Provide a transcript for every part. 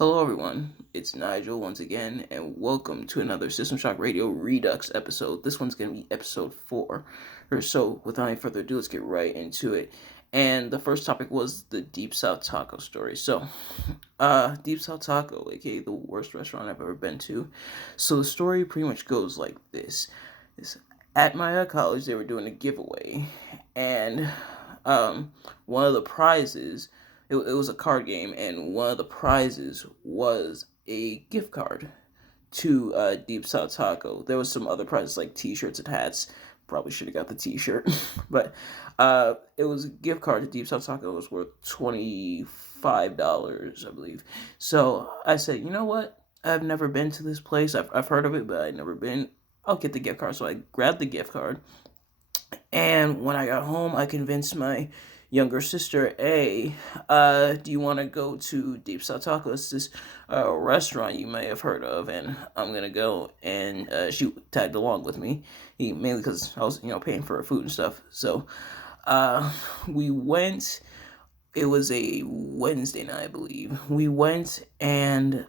Hello, everyone. It's Nigel once again, and welcome to another System Shock Radio Redux episode. This one's going to be episode 4 or so. Without any further ado, let's get right into it. And the first topic was the Deep South Taco story. So, Deep South Taco, aka the worst restaurant I've ever been to. So, the story pretty much goes like this: at my college, they were doing a giveaway, and one of the prizes it was a card game, and one of the prizes was a gift card to Deep South Taco. There was some other prizes like T-shirts and hats. Probably should have got the T-shirt, but it was a gift card to Deep South Taco. It was worth $25, I believe. So I said, you know what? I've never been to this place. I've heard of it, but I've never been. I'll get the gift card. So I grabbed the gift card, and when I got home, I convinced my younger sister, hey, do you want to go to Deep South Taco? It's this restaurant you may have heard of, and I'm going to go. And she tagged along with me, mainly because I was, paying for her food and stuff. So we went. It was a Wednesday night, I believe. We went, and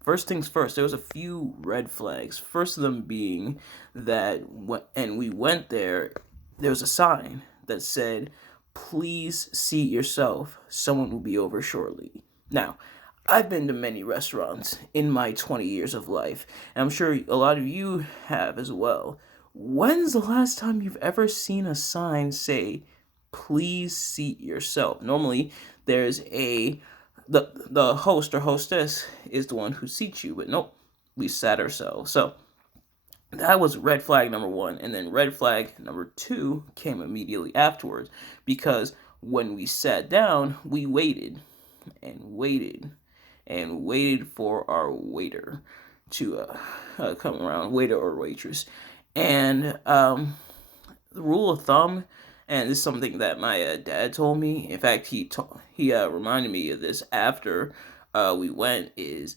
first things first, there was a few red flags. First of them being that, and we went there was a sign that said, please seat yourself, someone will be over shortly. Now, I've been to many restaurants in my 20 years of life, and I'm sure a lot of you have as well. When's the last time you've ever seen a sign say, please seat yourself? Normally, there's the host or hostess is the one who seats you, but nope, we sat ourselves. So that was red flag number 1, and then red flag number 2 came immediately afterwards, because when we sat down, we waited and waited and waited for our waiter to come around, waiter or waitress. And the rule of thumb, and this is something that my dad told me. In fact, he reminded me of this after we went. Is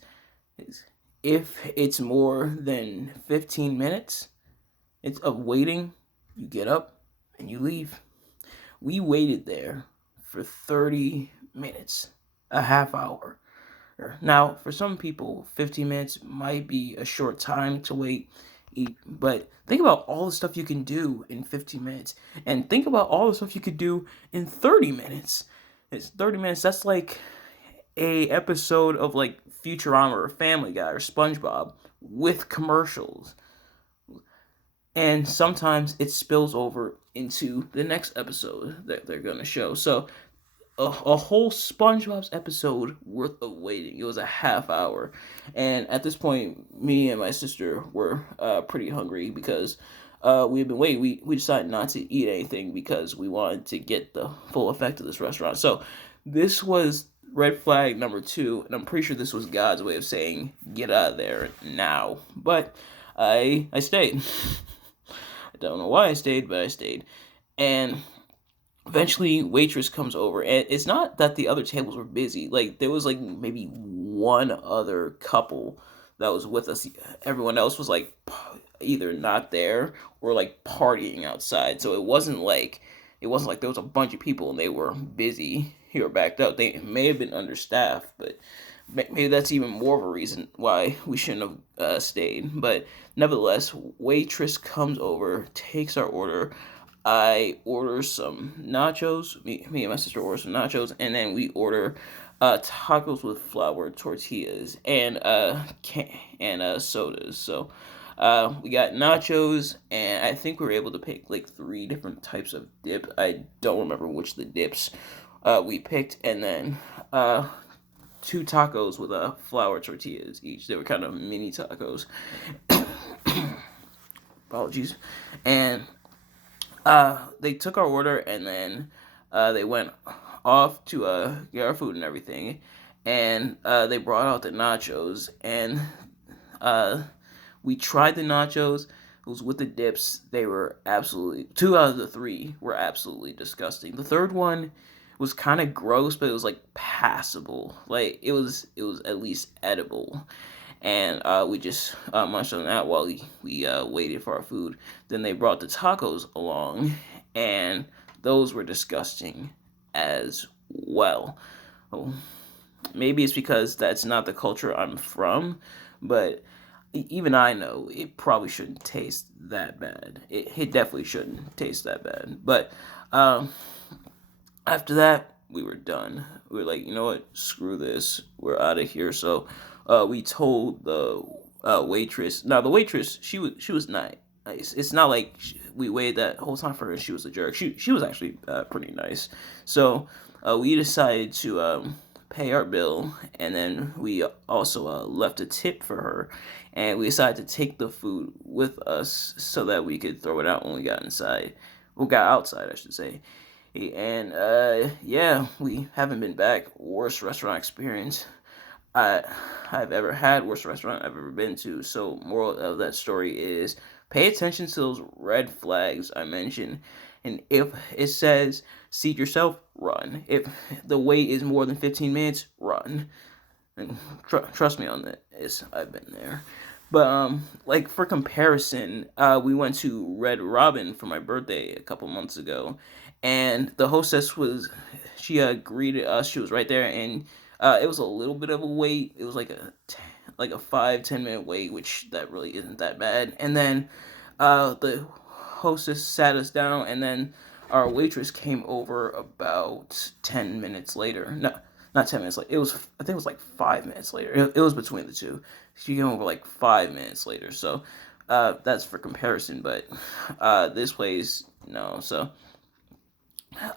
if it's more than 15 minutes of waiting, you get up and you leave. We waited there for 30 minutes, a half hour. Now, for some people, 15 minutes might be a short time to wait, but think about all the stuff you can do in 15 minutes, and think about all the stuff you could do in 30 minutes. It's 30 minutes, that's like a episode of like Futurama or Family Guy or SpongeBob with commercials. And sometimes it spills over into the next episode that they're going to show. So a whole SpongeBob's episode worth of waiting. It was a half hour. And at this point, me and my sister were pretty hungry because we had been waiting. We decided not to eat anything because we wanted to get the full effect of this restaurant. So this was red flag number 2, and I'm pretty sure this was God's way of saying, get out of there now. But I stayed. I don't know why I stayed, but I stayed. And eventually, waitress comes over, and it's not that the other tables were busy. Like, there was, like, maybe one other couple that was with us. Everyone else was, like, either not there or, like, partying outside. So it wasn't like there was a bunch of people and they were busy here backed up. They may have been understaffed, but maybe that's even more of a reason why we shouldn't have stayed. But nevertheless, waitress comes over, takes our order. I order some nachos. Me and my sister order some nachos, and then we order tacos with flour tortillas and sodas. So we got nachos, and I think we were able to pick like 3 different types of dip. I don't remember which the dips we picked, and then 2 tacos with flour tortillas each. They were kind of mini tacos. Apologies. And they took our order, and then they went off to get our food and everything, and they brought out the nachos, and we tried the nachos. It was with the dips. They were absolutely 2 out of the 3 were absolutely disgusting. The third one was kind of gross, but it was like passable. Like it was at least edible. And we just munched on that while we waited for our food. Then they brought the tacos along, and those were disgusting as well. Oh, Maybe it's because that's not the culture I'm from, but even I know it probably shouldn't taste that bad. It definitely shouldn't taste that bad. But um, after that, we were done. We were like, you know what? Screw this. We're out of here. So we told the waitress. Now the waitress, she was nice. It's not like we waited that whole time for her. She was a jerk. She was actually pretty nice. So we decided to pay our bill, and then we also left a tip for her, and we decided to take the food with us so that we could throw it out when we got inside. Well, got outside, I should say. And yeah, we haven't been back. Worst restaurant experience I I've ever had. Worst restaurant I've ever been to. So moral of that story is pay attention to those red flags I mentioned, and if it says seat yourself, run. If the wait is more than 15 minutes, run. And trust me on that. I've been there. But like for comparison, we went to Red Robin for my birthday a couple months ago, and the hostess she greeted us. She was right there, and it was a little bit of a wait. It was like a 5-10 minute wait, which that really isn't that bad. And then the hostess sat us down, and then our waitress came over about 10 minutes later. No, not 10 minutes later. I think it was like 5 minutes later. It was between the two. She came over like 5 minutes later. So that's for comparison. But this place, no. So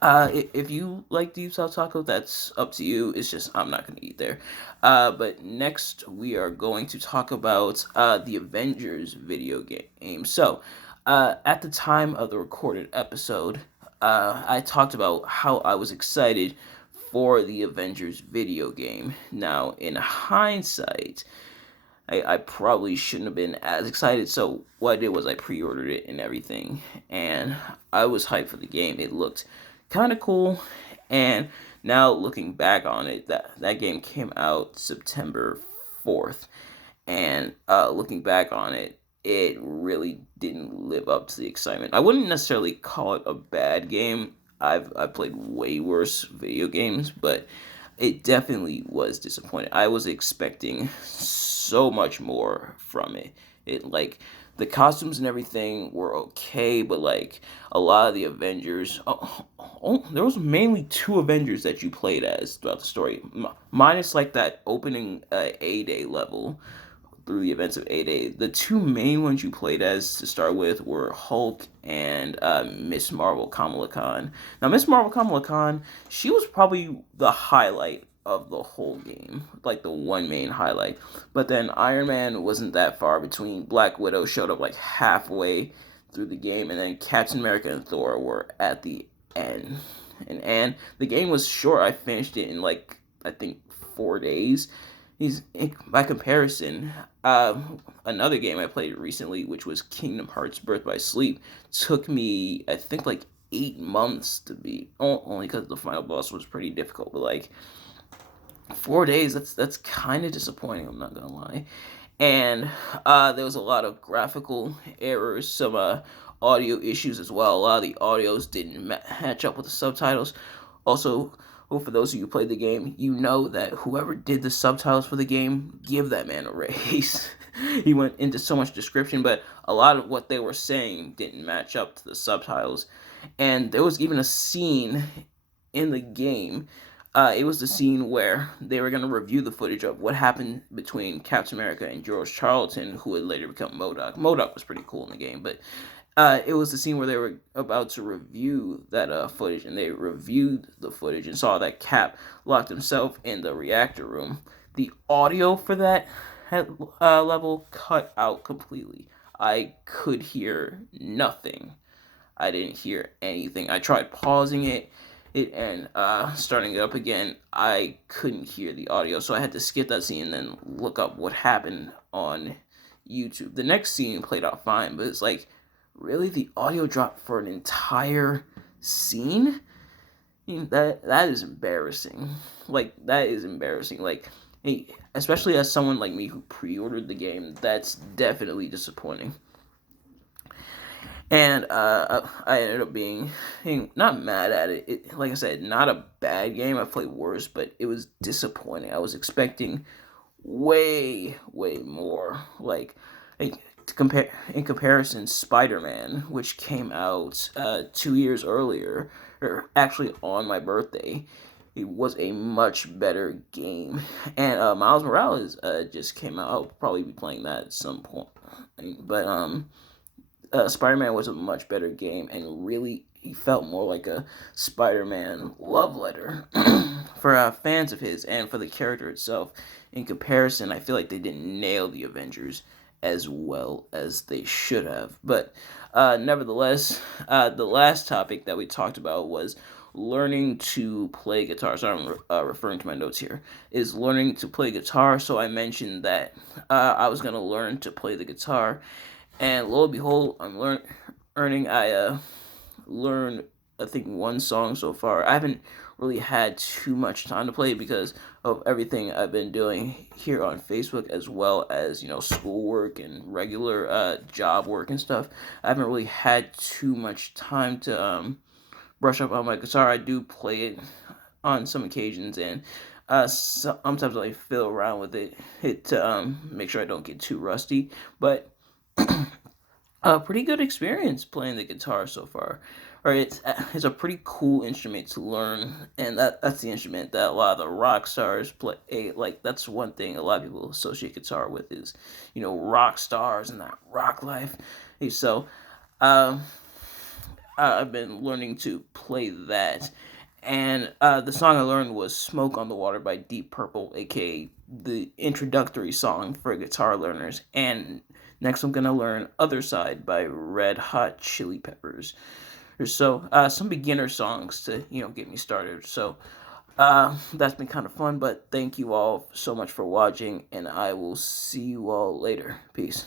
if you like Deep South Taco, that's up to you. It's just I'm not gonna eat there. But next we are going to talk about the Avengers video game. So at the time of the recorded episode, I talked about how I was excited for the Avengers video game. Now, in hindsight, I probably shouldn't have been as excited. So what I did was I pre-ordered it and everything, and I was hyped for the game. It looked kind of cool, and now looking back on it, that game came out September 4th, and looking back on it, it really didn't live up to the excitement. I wouldn't necessarily call it a bad game. I've played way worse video games, but it definitely was disappointing. I was expecting so much more from it. It like the costumes and everything were okay, but like a lot of the Avengers, there was mainly two Avengers that you played as throughout the story, minus like that opening A-Day level through the events of A-Day. The two main ones you played as to start with were Hulk and Miss Marvel Kamala Khan. Now, Miss Marvel Kamala Khan, she was probably the highlight of the whole game, like the one main highlight. But then Iron Man wasn't that far between. Black Widow showed up like halfway through the game, and then Captain America and Thor were at the end. And the game was short. I finished it in like I think 4 days. By comparison, another game I played recently, which was Kingdom Hearts Birth by Sleep, took me I think like 8 months to beat. Only because the final boss was pretty difficult, but like 4 days, that's kind of disappointing. I'm not gonna lie. And there was a lot of graphical errors, some audio issues as well. A lot of the audios didn't match up with the subtitles. Also, well, for those of you who played the game, you know that whoever did the subtitles for the game, give that man a raise. He went into so much description, but a lot of what they were saying didn't match up to the subtitles. And there was even a scene in the game. It was the scene where they were going to review the footage of what happened between Captain America and George Charlton, who would later become MODOK. MODOK was pretty cool in the game, but it was the scene where they were about to review that footage, and they reviewed the footage and saw that Cap locked himself in the reactor room. The audio for that level cut out completely. I could hear nothing. I didn't hear anything. I tried pausing it and starting it up again. I couldn't hear the audio, so I had to skip that scene and then look up what happened on YouTube. The next scene played out fine, but it's like, really, the audio dropped for an entire scene? I mean, that is embarrassing. Like, that is embarrassing. Like, hey, especially as someone like me who pre-ordered the game, that's definitely disappointing. And I ended up being not mad at it. Like I said, not a bad game. I played worse, but it was disappointing. I was expecting way more. Like to compare in comparison, Spider-Man, which came out 2 years earlier, or actually on my birthday, it was a much better game. And Miles Morales just came out. I'll probably be playing that at some point. But Spider-Man was a much better game, and really he felt more like a Spider-Man love letter for fans of his and for the character itself. In comparison, I feel like they didn't nail the Avengers as well as they should have. But nevertheless, the last topic that we talked about was learning to play guitar. So I'm referring to my notes here. Is learning to play guitar. So I mentioned that I was gonna learn to play the guitar, and lo and behold, I'm learning. I learned, I think, one song so far. I haven't really had too much time to play because of everything I've been doing here on Facebook, as well as schoolwork and regular job work and stuff. I haven't really had too much time to brush up on my guitar. I do play it on some occasions, and sometimes I fiddle around with it to make sure I don't get too rusty. But a pretty good experience playing the guitar so far. Or it's a pretty cool instrument to learn, and that's the instrument that a lot of the rock stars play. Like that's one thing a lot of people associate guitar with is, rock stars and that rock life. So, um, I've been learning to play that, and the song I learned was "Smoke on the Water" by Deep Purple, aka the introductory song for guitar learners. And next, I'm gonna learn "Other Side" by Red Hot Chili Peppers. So, some beginner songs to get me started. So, that's been kind of fun. But thank you all so much for watching, and I will see you all later. Peace.